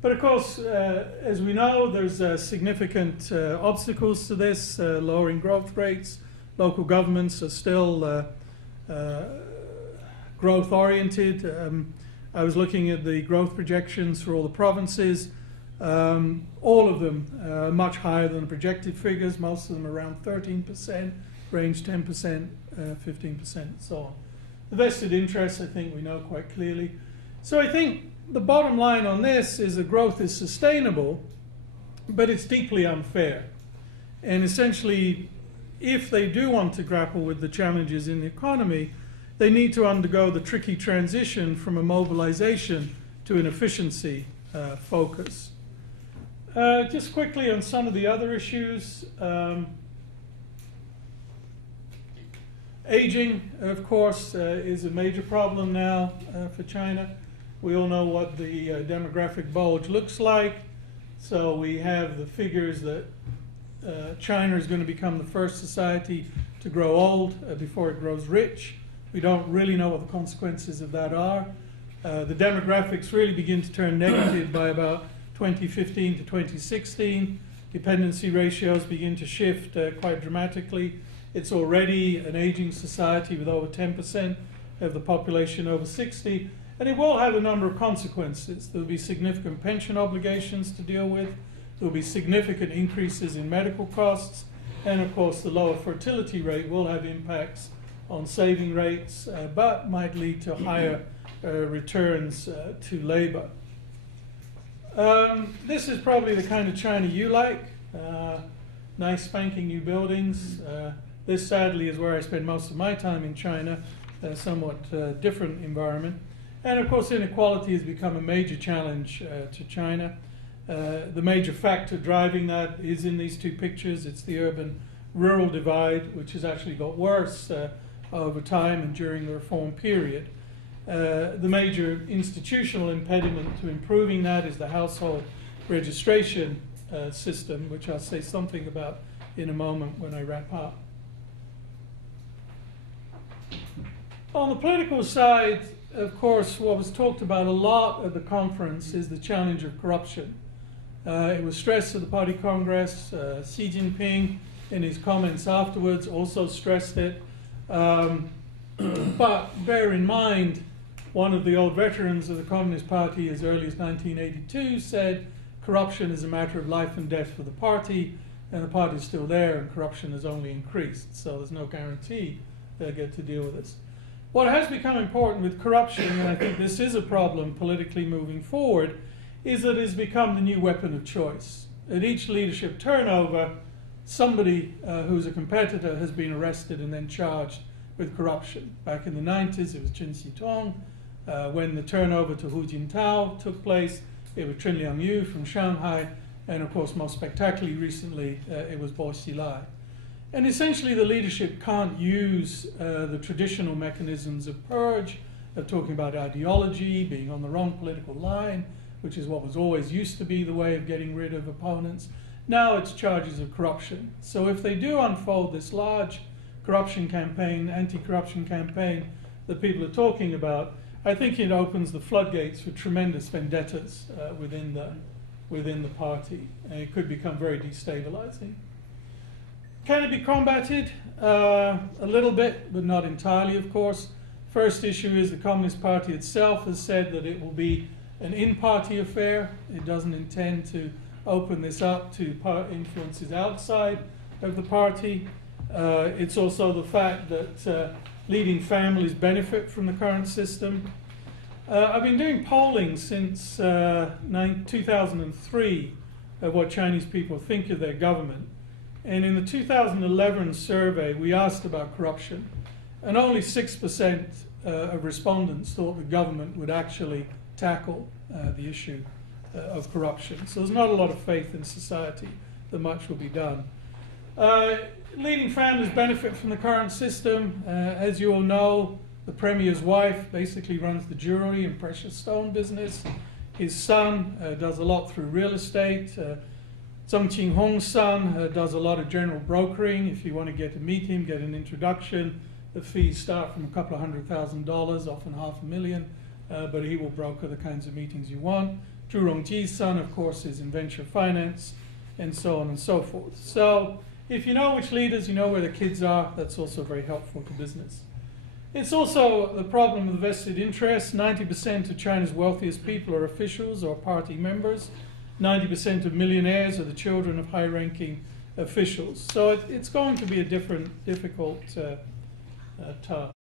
But of course, as we know, there's significant obstacles to this, lowering growth rates. Local governments are still growth-oriented. I was looking at the growth projections for all the provinces. All of them are much higher than the projected figures, most of them around 13%, range 10%, 15%, and so on. The vested interests, I think we know quite clearly. So I think the bottom line on this is that growth is sustainable, but it's deeply unfair. And essentially, if they do want to grapple with the challenges in the economy, they need to undergo the tricky transition from a mobilization to an efficiency focus. Just quickly on some of the other issues. Aging, of course, is a major problem now for China. We all know what the demographic bulge looks like. So we have the figures that China is going to become the first society to grow old before it grows rich. We don't really know what the consequences of that are. The demographics really begin to turn negative by about 2015 to 2016. Dependency ratios begin to shift quite dramatically. It's already an aging society with over 10% of the population over 60. And it will have a number of consequences. There will be significant pension obligations to deal with. There will be significant increases in medical costs. And of course, the lower fertility rate will have impacts on saving rates, but might lead to higher returns to labor. This is probably the kind of China you like. Nice spanking new buildings. This, sadly, is where I spend most of my time in China, a somewhat different environment. And of course, inequality has become a major challenge to China. The major factor driving that is in these two pictures. It's the urban-rural divide, which has actually got worse over time and during the reform period. The major institutional impediment to improving that is the household registration system, which I'll say something about in a moment when I wrap up. On the political side, of course, what was talked about a lot at the conference is the challenge of corruption. It was stressed at the Party Congress. Xi Jinping, in his comments afterwards, also stressed it. But bear in mind, one of the old veterans of the Communist Party as early as 1982 said corruption is a matter of life and death for the party, and the party is still there, and corruption has only increased. So there's no guarantee they'll get to deal with this. What has become important with corruption, and I think this is a problem politically moving forward, is that it has become the new weapon of choice. At each leadership turnover, somebody who's a competitor has been arrested and then charged with corruption. Back in the 90s, it was Chen Xitong. When the turnover to Hu Jintao took place, it was Chen Liangyu from Shanghai. And of course, most spectacularly recently, it was Bo Xilai. And essentially, the leadership can't use the traditional mechanisms of purge, of talking about ideology, being on the wrong political line, which is what was always used to be the way of getting rid of opponents. Now it's charges of corruption. So if they do unfold this large corruption campaign, anti-corruption campaign that people are talking about, I think it opens the floodgates for tremendous vendettas within the party. And it could become very destabilizing. Can it be combated? A little bit, but not entirely, of course. First issue is the Communist Party itself has said that it will be an in-party affair. It doesn't intend to open this up to influences outside of the party. It's also the fact that leading families benefit from the current system. I've been doing polling since 2003 of what Chinese people think of their government. And in the 2011 survey, we asked about corruption. And only 6% of respondents thought the government would actually tackle the issue of corruption. So there's not a lot of faith in society that much will be done. Leading families benefit from the current system. As you all know, the Premier's wife basically runs the jewelry and precious stone business. His son does a lot through real estate. Zheng Qinghong's son does a lot of general brokering. If you want to get to meet him, get an introduction, the fees start from a couple of $100,000, often $500,000, but he will broker the kinds of meetings you want. Zhu Rongji's son, of course, is in venture finance, and so on and so forth. So if you know which leaders, you know where the kids are, that's also very helpful to business. It's also the problem of the vested interests. 90% of China's wealthiest people are officials or party members. 90% of millionaires are the children of high-ranking officials. So it's going to be a difficult task.